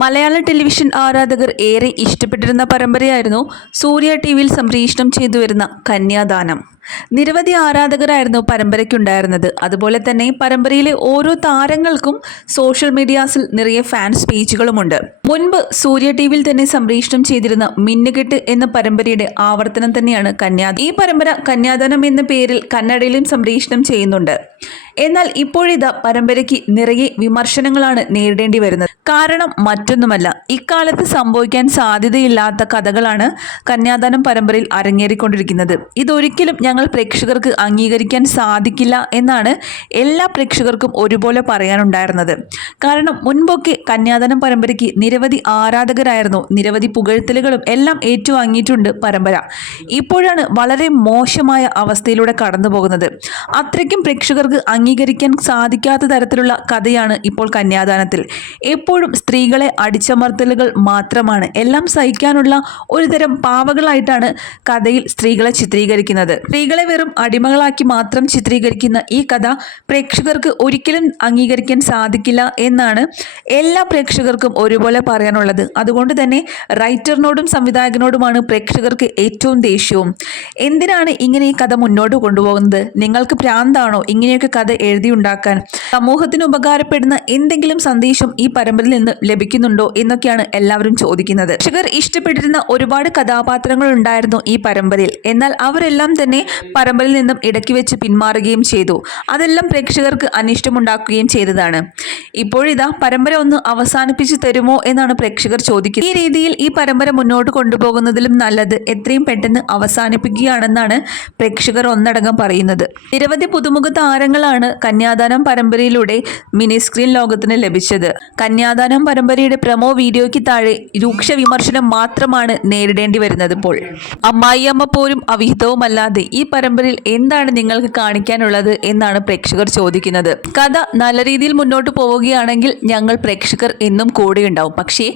മലയാള television ആരാധകർ ഏറെ ഇഷ്ടപ്പെട്ടിരുന്ന പരമ്പരയായിരുന്നു സൂര്യ T വിയിൽ സംപ്രേഷണം ചെയ്തു വരുന്ന കന്യാദാനം. നിരവധി ആരാധകരായിരുന്നു പരമ്പരയ്ക്കുണ്ടായിരുന്നത്. അതുപോലെ തന്നെ പരമ്പരയിലെ ഓരോ താരങ്ങൾക്കും സോഷ്യൽ മീഡിയാസിൽ നിറയെ ഫാൻസ് പേജുകളുമുണ്ട്. മുൻപ് സൂര്യ ടി വിയിൽ തന്നെ സംപ്രേഷണം ചെയ്തിരുന്ന മിന്നുകെട്ട് എന്ന പരമ്പരയുടെ ആവർത്തനം തന്നെയാണ് കന്യാ ഈ പരമ്പര കന്യാദാനം എന്ന പേരിൽ കന്നഡയിലും സംപ്രേഷണം ചെയ്യുന്നുണ്ട്. എന്നാൽ ഇപ്പോഴിതാ പരമ്പരയ്ക്ക് നിറയെ വിമർശനങ്ങളാണ് നേരിടേണ്ടി വരുന്നത്. കാരണം മറ്റൊന്നുമല്ല ഇക്കാലത്ത് സംഭവിക്കാൻ സാധ്യതയില്ലാത്ത കഥകളാണ് കന്യാദാനം പരമ്പരയിൽ അരങ്ങേറിക്കൊണ്ടിരിക്കുന്നത്. ഇതൊരിക്കലും ഞങ്ങൾ പ്രേക്ഷകർക്ക് അംഗീകരിക്കാൻ സാധിക്കില്ല എന്നാണ് എല്ലാ പ്രേക്ഷകർക്കും ഒരുപോലെ പറയാനുണ്ടായിരുന്നത്. കാരണം മുൻപൊക്കെ കന്യാദാനം പരമ്പരയ്ക്ക് നിരവധി ആരാധകരായിരുന്നു. നിരവധി പുകഴ്ത്തലുകളും എല്ലാം ഏറ്റുവാങ്ങിയിട്ടുണ്ട് പരമ്പര. ഇപ്പോഴാണ് വളരെ മോശമായ അവസ്ഥയിലൂടെ കടന്നു പോകുന്നത് അത്രയ്ക്കും പ്രേക്ഷകർക്ക് അംഗീകരിക്കാൻ സാധിക്കാത്ത തരത്തിലുള്ള കഥയാണ് ഇപ്പോൾ കന്യാദാനത്തിൽ. എപ്പോഴും സ്ത്രീകളെ അടിച്ചമർത്തലുകൾ മാത്രമാണ്. എല്ലാം സഹിക്കാനുള്ള ഒരുതരം പാവകളായിട്ടാണ് കഥയിൽ സ്ത്രീകളെ ചിത്രീകരിക്കുന്നത്. സ്ത്രീകളെ വെറും അടിമകളാക്കി മാത്രം ചിത്രീകരിക്കുന്ന ഈ കഥ പ്രേക്ഷകർക്ക് ഒരിക്കലും അംഗീകരിക്കാൻ സാധിക്കില്ല എന്നാണ് എല്ലാ പ്രേക്ഷകർക്കും ഒരുപോലെ പറയാനുള്ളത്. അതുകൊണ്ട് തന്നെ റൈറ്ററിനോടും സംവിധായകനോടുമാണ് പ്രേക്ഷകർക്ക് ഏറ്റവും ദേഷ്യവും. എന്തിനാണ് ഇങ്ങനെ ഈ കഥ മുന്നോട്ട് കൊണ്ടുപോകുന്നത്? നിങ്ങൾക്ക് ഭ്രാന്താണോ ഇങ്ങനെയൊക്കെ കഥ എഴുതിയുണ്ടാക്കാൻ. സമൂഹത്തിന് ഉപകാരപ്പെടുന്ന എന്തെങ്കിലും സന്ദേശം ഈ പരമ്പരയിൽ നിന്ന് ലഭിക്കുന്നുണ്ടോ എന്നൊക്കെയാണ് എല്ലാവരും ചോദിക്കുന്നത്. പ്രേക്ഷകർ ഇഷ്ടപ്പെട്ടിരുന്ന ഒരുപാട് കഥാപാത്രങ്ങൾ ഉണ്ടായിരുന്നു ഈ പരമ്പരയിൽ. എന്നാൽ അവരെല്ലാം തന്നെ പരമ്പരയിൽ നിന്നും ഇടയ്ക്ക് വെച്ച് പിന്മാറുകയും ചെയ്തു. അതെല്ലാം പ്രേക്ഷകർക്ക് അനിഷ്ടമുണ്ടാക്കുകയും ചെയ്തതാണ്. ഇപ്പോഴിതാ പരമ്പര ഒന്ന് അവസാനിപ്പിച്ചു തരുമോ എന്നാണ് പ്രേക്ഷകർ ചോദിക്കുന്നത്. ഈ രീതിയിൽ ഈ പരമ്പര മുന്നോട്ട് കൊണ്ടുപോകുന്നതിലും നല്ലത് എത്രയും പെട്ടെന്ന് അവസാനിപ്പിക്കുകയാണെന്നാണ് പ്രേക്ഷകർ ഒന്നടങ്കം പറയുന്നത്. നിരവധി പുതുമുഖ താരങ്ങളാണ് കന്യാദാനം പരമ്പരയിലൂടെ മിനി സ്ക്രീൻ ലോകത്തിന് ലഭിച്ചത്. കന്യാദാനം പരമ്പരയുടെ പ്രമോ വീഡിയോയ്ക്ക് താഴെ രൂക്ഷ വിമർശനം മാത്രമാണ് നേരിടേണ്ടി വരുന്നത് ഇപ്പോൾ. അമ്മായിയമ്മ പോലും അവിഹിതവുമല്ലാതെ ഈ പരമ്പരയിൽ എന്താണ് നിങ്ങൾക്ക് കാണിക്കാനുള്ളത് എന്നാണ് പ്രേക്ഷകർ ചോദിക്കുന്നത്. കഥ നല്ല രീതിയിൽ മുന്നോട്ട് പോവുകയാണെങ്കിൽ ഞങ്ങൾ പ്രേക്ഷകർ എന്നും കൂടെയുണ്ടാവും പക്ഷേ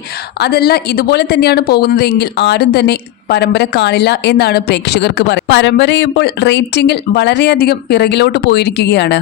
അതല്ല ഇതുപോലെ തന്നെയാണ് പോകുന്നതെങ്കിൽ ആരും തന്നെ പരമ്പര കാണില്ല എന്നാണ് പ്രേക്ഷകർക്ക് പറയുന്നത് പരമ്പര റേറ്റിംഗിൽ വളരെയധികം പിറകിലോട്ട് പോയിരിക്കുകയാണ്.